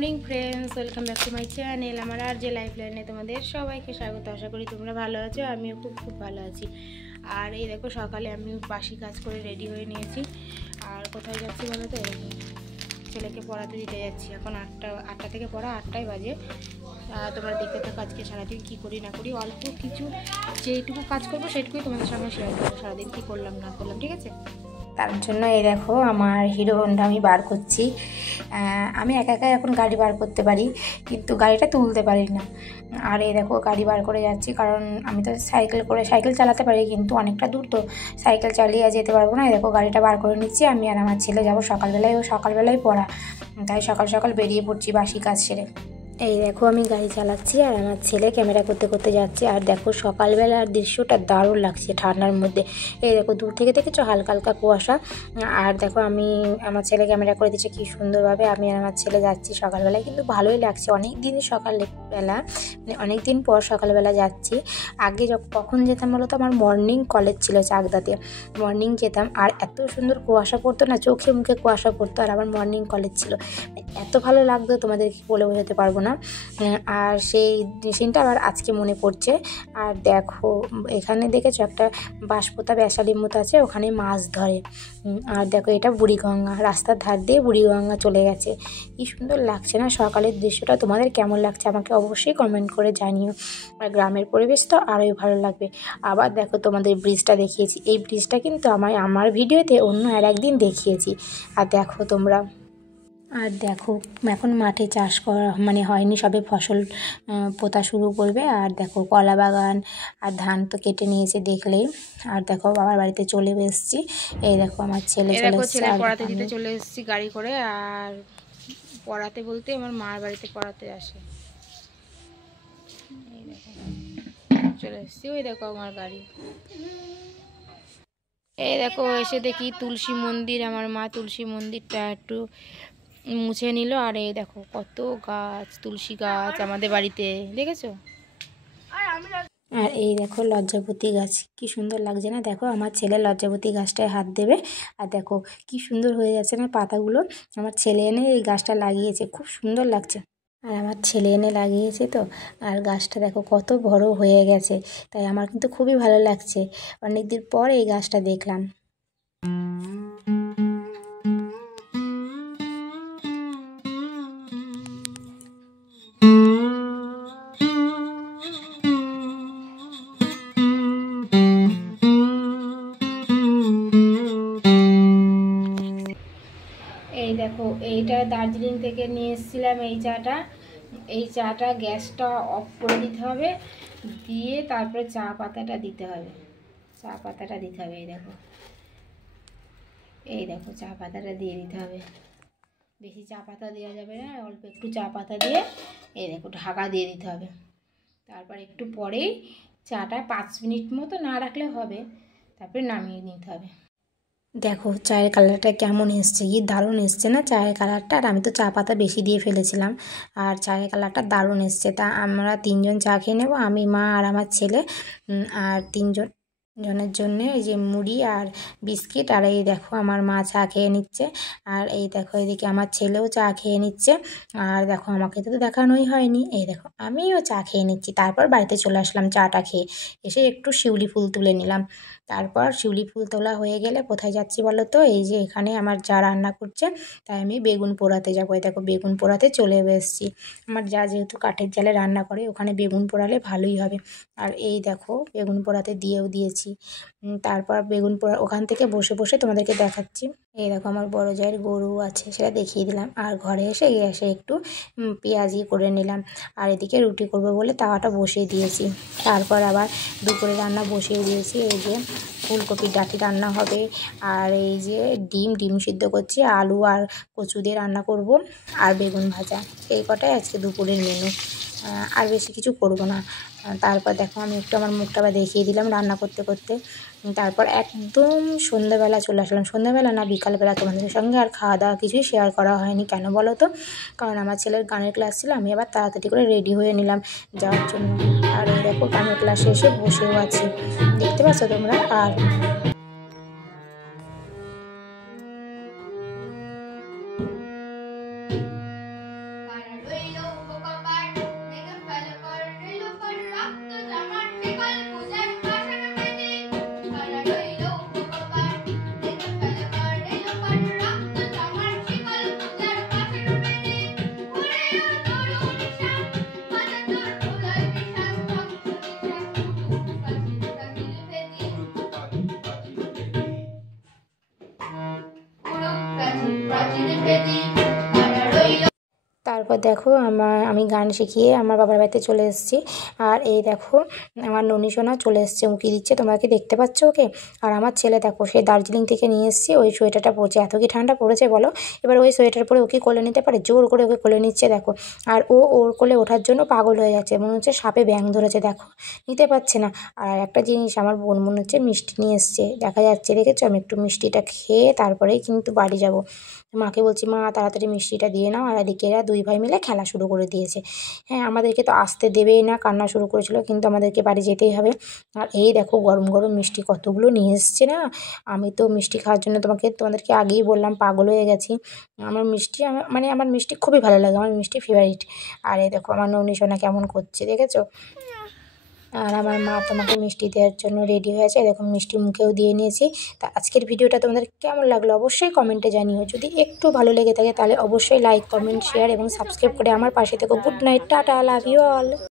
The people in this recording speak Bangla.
Morning friends, welcome back to my channel. আমার আর যে লাইফ লাইনে তোমাদের সবাইকে স্বাগত। আশা করি তোমরা ভালো আছো, আমিও খুব ভালো আছি। আর এই দেখো, সকালে আমি বাসি কাজ করে রেডি হয়ে নিয়েছি। আর কোথায় যাচ্ছি বলো তো? ছেলেকে পড়াতে দিতে যাচ্ছি। এখন আটটা থেকে পড়া, 8টায় বাজে। তোমরা দেখতে থাকো আজকে সারাদিন কী করি না করি। অল্প কিছু যেইটুকু কাজ করবো সেটুকুই তোমাদের সঙ্গে শেয়ার করবো, সারাদিন কী করলাম না করলাম, ঠিক আছে? তার জন্য এই দেখো আমার হিরো হন্ডা আমি বার করছি। আমি একা একা এখন গাড়ি বার করতে পারি, কিন্তু গাড়িটা তুলতে পারি না। আর এই দেখো গাড়ি বার করে যাচ্ছি, কারণ আমি তো সাইকেল চালাতে পারি, কিন্তু অনেকটা দূর তো সাইকেল চালিয়ে যেতে পারবো না। এই দেখো গাড়িটা বার করে নিচ্ছি। আমি আর আমার ছেলে যাবো সকালবেলায়, ও সকালবেলায় পড়া, তাই সকাল সকাল বেরিয়ে পড়ছি বাসি কাজ সেরে। এই দেখো আমি গাড়ি চালাচ্ছি আর আমার ছেলে ক্যামেরা করতে করতে যাচ্ছে। আর দেখো সকালবেলার দৃশ্যটা দারুণ লাগছে ঠান্ডার মধ্যে। এই দেখো দূর থেকে দেখেছো হালকা হালকা কুয়াশা। আর দেখো আমার ছেলে ক্যামেরা করে দিচ্ছে কি সুন্দরভাবে। আমি আর আমার ছেলে যাচ্ছি সকালবেলায়, কিন্তু ভালোই লাগছে। অনেক দিন সকালবেলা, মানে অনেক দিন পর সকালবেলা যাচ্ছি। আগে কখন যেতাম বলো তো, আমার মর্নিং কলেজ ছিল চাকদাতে, মর্নিং যেতাম। আর এত সুন্দর কুয়াশা পড়তো না, চোখে মুখে কুয়াশা পড়তো। আর আমার মর্নিং কলেজ ছিল, এত ভালো লাগতো তোমাদেরকে বলে বোঝাতে পারবো না। আর সেই সিনটা আবার আজকে মনে পড়ছে। আর দেখো এখানে দেখেছো একটা বাঁশপোতা ব্যাসালির মতো আছে, ওখানে মাছ ধরে। আর দেখো এটা বুড়িগঙ্গা, রাস্তার ধার দিয়ে বুড়িগঙ্গা চলে গেছে। কি সুন্দর লাগছে না সকালের দৃশ্যটা? তোমাদের কেমন লাগছে আমাকে অবশ্যই কমেন্ট করে জানিও। আর গ্রামের পরিবেশ তো আরোই ভালো লাগবে। আবার দেখো তোমাদের ব্রিজটা দেখিয়েছি, এই ব্রিজটা কিন্তু আমার ভিডিওতে অন্য আর একদিন দেখিয়েছি। আর দেখো তোমরা, আর দেখো এখন মাঠে চাষ করা মানে হয়নি, সবে ফসল পোতা শুরু করবে। আর দেখো কলা বাগান আর ধান তো কেটে নিয়েছে দেখলেই। আর দেখো বাবার বাড়িতে চলে এসেছি। এই দেখো আমার ছেলে চলে এসেছে, আর পড়াতে দিতে চলে এসেছি গাড়ি করে। আর পড়াতে বলতে আমার মার বাড়িতে পড়াতে আসে। এই দেখো চলে এসেছি, ওই দেখো আমার গাড়ি। এই দেখো এসে দেখি তুলসী মন্দির, আমার মা তুলসী মন্দিরটা একটু মুছে নিল। আর এই দেখো কত গাছ, তুলসী গাছ আমাদের বাড়িতে, দেখেছো? আর এই দেখো লজ্জাপতি গাছ, কি সুন্দর লাগছে না? দেখো আমার ছেলে লজ্জাপতি গাছটায় হাত দেবে, আর দেখো কি সুন্দর হয়ে যাচ্ছে না পাতাগুলো। আমার ছেলে এনে এই গাছটা লাগিয়েছে, খুব সুন্দর লাগছে। আর আমার ছেলে এনে লাগিয়েছে তো, আর গাছটা দেখো কত বড় হয়ে গেছে। তাই আমার কিন্তু খুবই ভালো লাগছে, অনেকদিন পর এই গাছটা দেখলাম। এই দেখো এইটা দার্জিলিং থেকে নিয়ে এসেছিলাম এই চাটা গ্যাসটা অফ করে দিতে হবে, দিয়ে তারপরে চা পাতাটা দিতে হবে। এই দেখো চা পাতাটা দিয়ে দিতে হবে। বেশি চা পাতা দেওয়া যাবে না, অল্প একটু চা পাতা দিয়ে এই দেখো ঢাকা দিয়ে দিতে হবে। তারপর একটু পরেই চাটা 5 মিনিট মতো না রাখলে হবে, তারপরে নামিয়ে নিতে হবে। দেখো চায়ের কালারটা কেমন এসছে, কি দারুণ এসছে না চায়ের কালারটা? আর আমি তো চা পাতা বেশি দিয়ে ফেলেছিলাম, আর চায়ের কালারটা দারুণ এসছে। তা আমরা 3জন চা খেয়ে নেবো, আমি, মা আর আমার ছেলে। আর 3জনের জন্য এই যে মুড়ি আর বিস্কিট। আর এই দেখো আমার মা চা খেয়ে নিচ্ছে, আর এই দেখো এদিকে আমার ছেলেও চা খেয়ে নিচ্ছে। আর দেখো আমাকে তো দেখানোই হয়নি, এই দেখো আমিও চা খেয়ে নিচ্ছি। তারপর বাড়িতে চলে আসলাম চাটা খেয়ে, এসে একটু শিউলি ফুল তুলে নিলাম। তারপর শিউলি ফুল তোলা হয়ে গেলে কোথায় যাচ্ছি বলো তো? এই যে এখানে আমার যা রান্না করছে, তাই আমি বেগুন পোড়াতে যাবো। এই দেখো বেগুন পোড়াতে চলে এসেছি। আমার যা যেহেতু কাঠের জালে রান্না করে, ওখানে বেগুন পোড়ালে ভালোই হবে। আর এই দেখো বেগুন পোড়াতে দিয়েও দিয়েছি। তারপর বেগুন পোড়া ওখান থেকে বসে বসে তোমাদেরকে দেখাচ্ছি। এই দেখো আমার বড় জায়ের গরু আছে, সেটা দেখিয়ে দিলাম। আর ঘরে এসে গ্যাসে একটু পেঁয়াজি করে নিলাম। আর এদিকে রুটি করবো বলে তাওয়াটা বসিয়ে দিয়েছি। তারপর আবার দুপুরে রান্না বসিয়ে দিয়েছি। এই যে ফুলকপির ডাঁটি রান্না হবে, আর এই যে ডিম সিদ্ধ করছি, আলু আর কচু দিয়ে রান্না করব, আর বেগুন ভাজা। এই কটাই আজকে দুপুরের মেনু, আর বেশি কিছু করব না। তারপর দেখো আমি একটু আমার মুখটা আবার দেখিয়ে দিলাম রান্না করতে করতে। তারপর একদম সন্ধ্যাবেলা চলে আসলাম, সন্ধ্যাবেলা না বিকালবেলা। তোমাদের সঙ্গে আর খাওয়া দাওয়া কিছুই শেয়ার করা হয়নি, কেন বলো তো? কারণ আমার ছেলের গানের ক্লাস ছিল, আমি আবার তাড়াতাড়ি করে রেডি হয়ে নিলাম যাওয়ার জন্য। আর এই দেখো গানের ক্লাসে এসে বসেও আছি, দেখতে পাচ্ছ তোমরা। আর তারপর দেখো আমি গান শিখিয়ে আমার বাবার বাড়িতে চলে এসেছি। আর এই দেখো আমার ননি সোনা চলে এসছে, উঁকি দিচ্ছে, তোমরা কি দেখতে পাচ্ছ ওকে? আর আমার ছেলে দেখো সেই দার্জিলিং থেকে নিয়ে এসেছি, ওই সোয়েটারটা পরছে। এত কি ঠান্ডা পড়েছে বলো? এবার ওই সোয়েটার পরে ওকে কোলে নিতে পারে? জোর করে ওকে কোলে নিচ্ছে দেখো। আর ওর কোলে ওঠার জন্য পাগল হয়ে যাচ্ছে, মনে হচ্ছে সাপে ব্যাঙ ধরেছে, দেখো নিতে পারছে না। আর একটা জিনিস, আমার বোন মনে হচ্ছে মিষ্টি নিয়ে এসছে, দেখা যাচ্ছে, দেখেছো? আমি একটু মিষ্টিটা খেয়ে তারপরেই কিন্তু বাড়ি যাব। মাকে বলছি, মা তাড়াতাড়ি মিষ্টিটা দিয়ে নাও। আর এদিকে এরা দুই ভাই মিলে খেলা শুরু করে দিয়েছে। হ্যাঁ, আমাদেরকে তো আসতে দেবেই না, কান্না শুরু করেছিল, কিন্তু আমাদেরকে বাড়ি যেতেই হবে। আর এই দেখো গরম গরম মিষ্টি কতগুলো নিয়ে এসছে না। আমি তো মিষ্টি খাওয়ার জন্য তোমাদেরকে আগেই বললাম পাগল হয়ে গেছি। আমার মিষ্টি খুবই ভালো লাগে, আমার মিষ্টি ফেভারিট। আর এই দেখো আমার ননি সোনা কেমন করছে, দেখেছো? আর আমার মা তোমাকে মিষ্টি দেওয়ার জন্য রেডি হয়েছে, এরকম মিষ্টি মুখেও দিয়ে নিয়েছি। তা আজকের ভিডিওটা তোমাদের কেমন লাগলো অবশ্যই কমেন্টে জানিও। যদি একটু ভালো লেগে থাকে তাহলে অবশ্যই লাইক, কমেন্ট, শেয়ার এবং সাবস্ক্রাইব করে আমার পাশে থেকো। Good night, tata, love you all.